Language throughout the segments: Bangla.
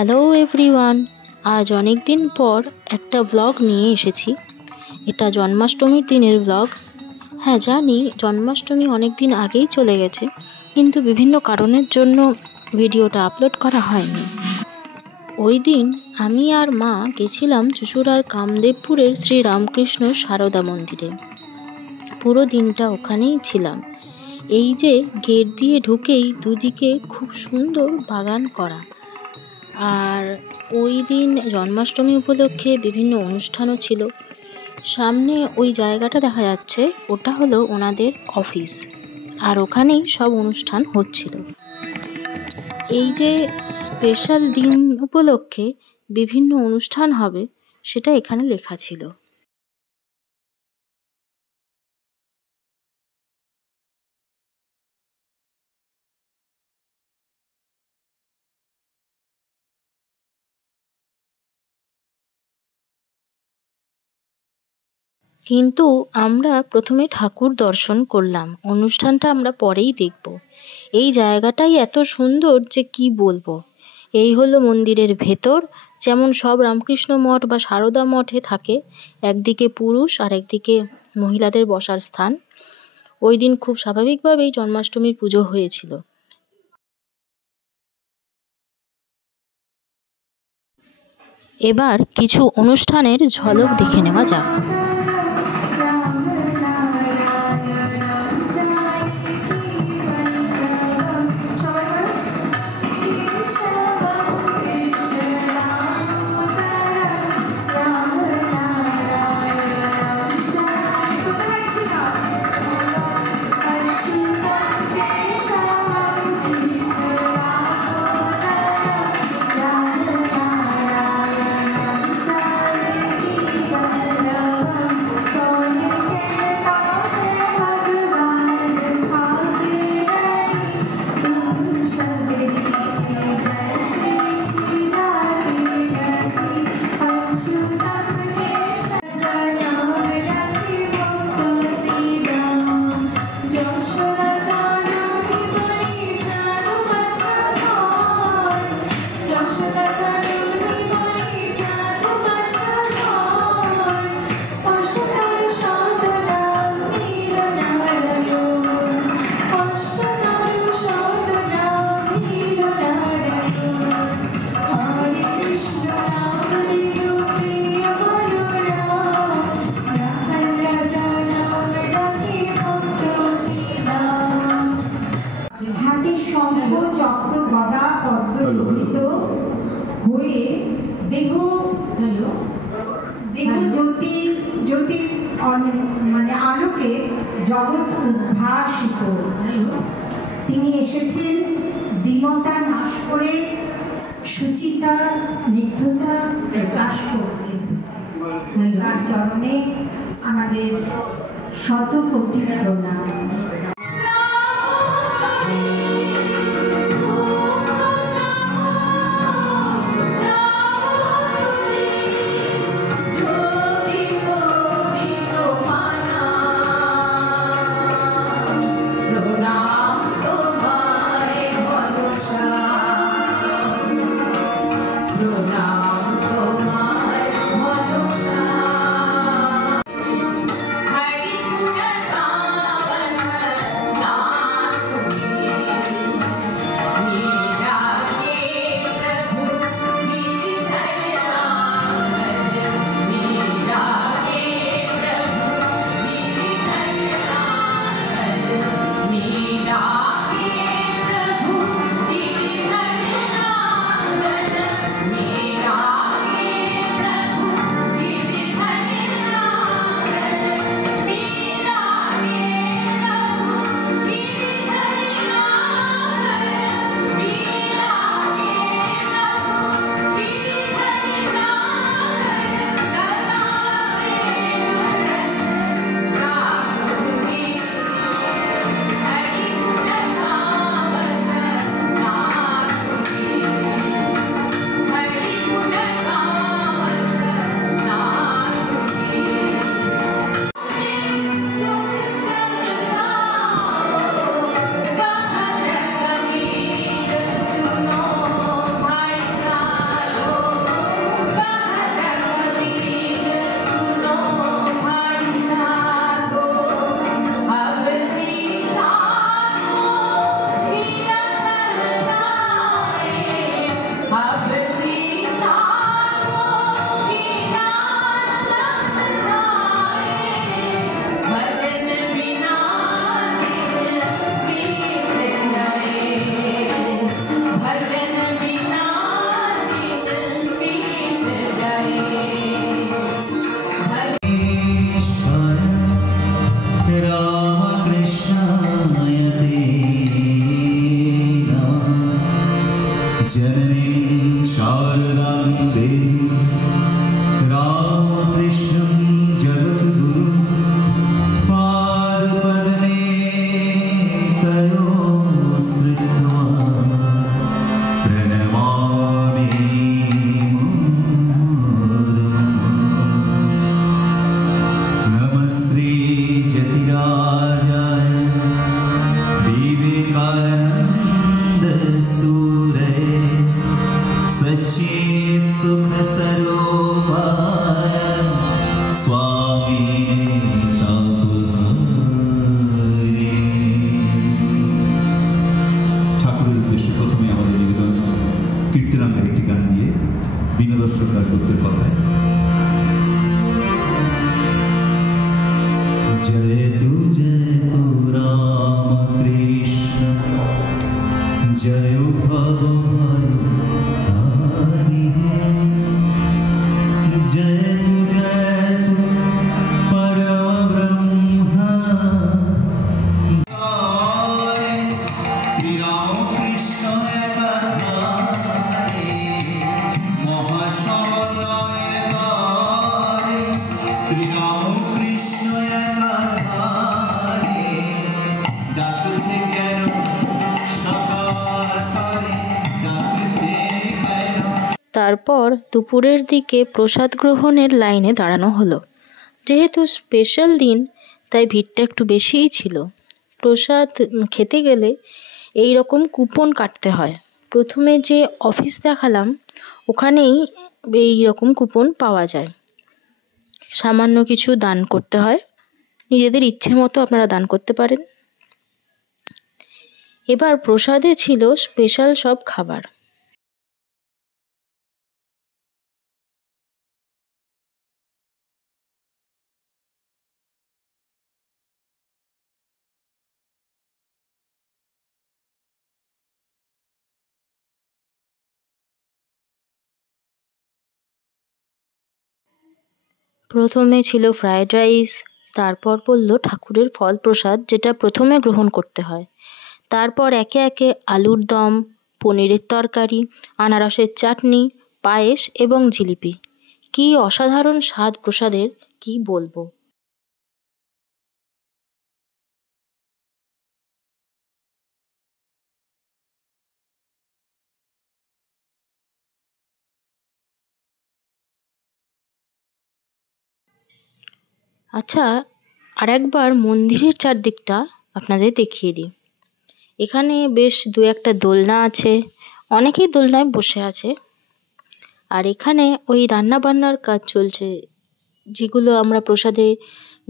হ্যালো এভরিওয়ান, আজ অনেক দিন পর একটা ব্লগ নিয়ে এসেছি। এটা জন্মাষ্টমীর দিনের ব্লগ। হ্যাঁ জানি, জন্মাষ্টমী অনেক দিন আগেই চলে গেছে, কিন্তু বিভিন্ন কারণের জন্য ভিডিওটা আপলোড করা হয়নি। ওই দিন আমি আর মা গেছিলাম চুঁচুড়ার কামদেবপুরের শ্রী রামকৃষ্ণ সারদা মন্দিরে। পুরো দিনটা ওখানেই ছিলাম। এই যে গেট দিয়ে ঢুকেই দুদিকে খুব সুন্দর বাগান করা, আর ওই দিন জন্মাষ্টমী উপলক্ষে বিভিন্ন অনুষ্ঠানও ছিল। সামনে ওই জায়গাটা দেখা যাচ্ছে, ওটা হলো ওনাদের অফিস, আর ওখানেই সব অনুষ্ঠান হচ্ছিল। এই যে স্পেশাল দিন উপলক্ষে বিভিন্ন অনুষ্ঠান হবে, সেটা এখানে লেখা ছিল। কিন্তু আমরা প্রথমে ঠাকুর দর্শন করলাম, অনুষ্ঠানটা আমরা পরেই দেখব। এই জায়গাটাই এত সুন্দর যে কি বলবো। এই হলো মন্দিরের ভেতর, যেমন সব রামকৃষ্ণ মঠ বা সারদা মঠে থাকে, একদিকে পুরুষ আর একদিকে মহিলাদের বসার স্থান। ওই দিন খুব স্বাভাবিকভাবেই জন্মাষ্টমীর পুজো হয়েছিল। এবার কিছু অনুষ্ঠানের ঝলক দেখে নেওয়া যাক। মানে আলোকে জগৎ উদ্ভাসিত। তিনি এসেছেন দীনতা নাশ করে সুচিতা স্নিগ্ধতা প্রকাশ করতে। তার চরণে আমাদের শত কোটি প্রণাম। सुख सरोपाय स्वामी तापहारी। ঠাকুরের উদ্দেশ্যে প্রথমে আমাদের নিবেদন কীর্তনাঙ্গের একটি গান দিয়ে বিনোদর্শক দাশগুপ্তের কথায়। जय तु राम कृष्ण जय भव हरि जय तु परम ब्रह्म श्री राम कृष्ण महासमन्वयकारी श्री राम कृष्ण তারপর দুপুরের দিকে প্রসাদ গ্রহণের লাইনে দাঁড়ানো হলো। যেহেতু স্পেশাল দিন তাই ভিড়টা একটু বেশিই ছিল। প্রসাদ খেতে গেলে এই রকম কুপন কাটতে হয়। প্রথমে যে অফিস দেখালাম ওখানেই এই রকম কুপন পাওয়া যায়। সামান্য কিছু দান করতে হয়, নিজেদের ইচ্ছে মতো আপনারা দান করতে পারেন। এবার প্রসাদে ছিল স্পেশাল সব খাবার। প্রথমে ছিল ফ্রায়েড রাইস, তারপর পড়ল ঠাকুরের ফল প্রসাদ, যেটা প্রথমে গ্রহণ করতে হয়। তারপর একে একে আলুর দম, পনিরের তরকারি, আনারসের চাটনি, পায়েস এবং জিলিপি। কি অসাধারণ স্বাদ প্রসাদের, কি বলবো। আচ্ছা, আরেকবার মন্দিরের চারদিকটা আপনাদের দেখিয়ে দিই। এখানে বেশ দু একটা দোলনা আছে, অনেকেই দোলনায় বসে আছে। আর এখানে ওই রান্না বান্নার কাজ চলছে, যেগুলো আমরা প্রসাদে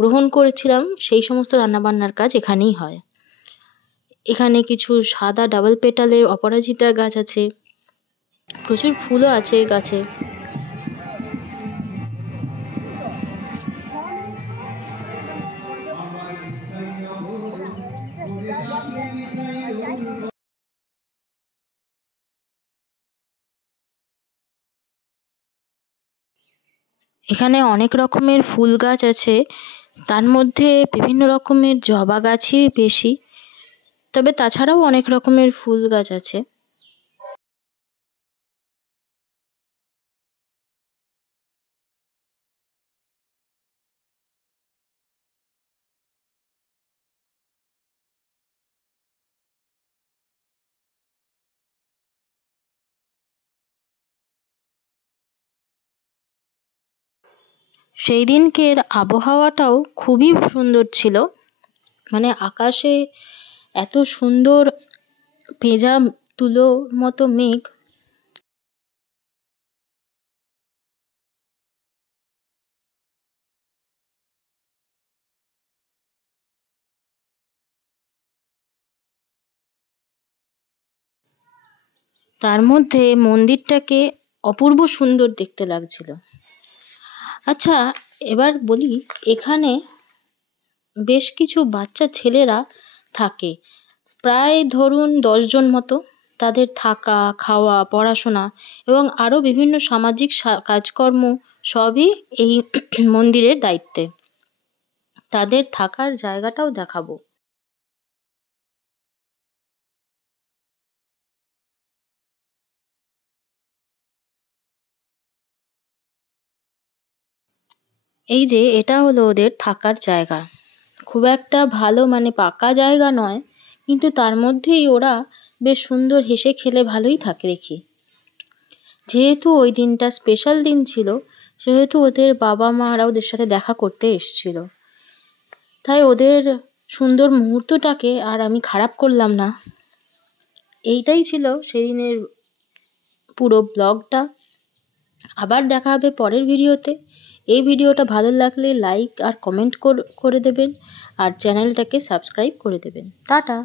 গ্রহণ করেছিলাম সেই সমস্ত রান্নাবান্নার কাজ এখানেই হয়। এখানে কিছু সাদা ডাবল পেটালের অপরাজিতা গাছ আছে, প্রচুর ফুলও আছে গাছে। এখানে অনেক রকমের ফুল গাছ আছে, তার মধ্যে বিভিন্ন রকমের জবা গাছই বেশি, তবে তাছাড়াও অনেক রকমের ফুল গাছ আছে। সেই দিনকের আবহাওয়াটাও খুবই সুন্দর ছিল, মানে আকাশে এত সুন্দর ভেজা তুলোর মতো মেঘ। তার মধ্যে মন্দিরটাকে অপূর্ব সুন্দর দেখতে লাগছিল। আচ্ছা, এবার বলি, এখানে বেশ কিছু বাচ্চা ছেলেরা থাকে, প্রায় ধরুন 10 জন মতো। তাদের থাকা, খাওয়া, পড়াশোনা এবং আরও বিভিন্ন সামাজিক কাজকর্ম সবই এই মন্দিরের দায়িত্বে। তাদের থাকার জায়গাটাও দেখাবো। এই যে এটা হলো ওদের থাকার জায়গা। খুব একটা ভালো মানে পাকা জায়গা নয়, কিন্তু তার মধ্যেই ওরা বেশ সুন্দর হেসে খেলে ভালোই থাকে দেখি। যেহেতু ওই দিনটা স্পেশাল দিন ছিল, সেহেতু ওদের বাবা মারা ওদের সাথে দেখা করতে এসেছিল, তাই ওদের সুন্দর মুহূর্তটাকে আর আমি খারাপ করলাম না। এইটাই ছিল সেদিনের পুরো ব্লগটা। আবার দেখা হবে পরের ভিডিওতে। এই ভিডিওটা ভালো লাগলে লাইক আর কমেন্ট করে দেবেন আর চ্যানেলটাকে সাবস্ক্রাইব করে দেবেন। টাটা।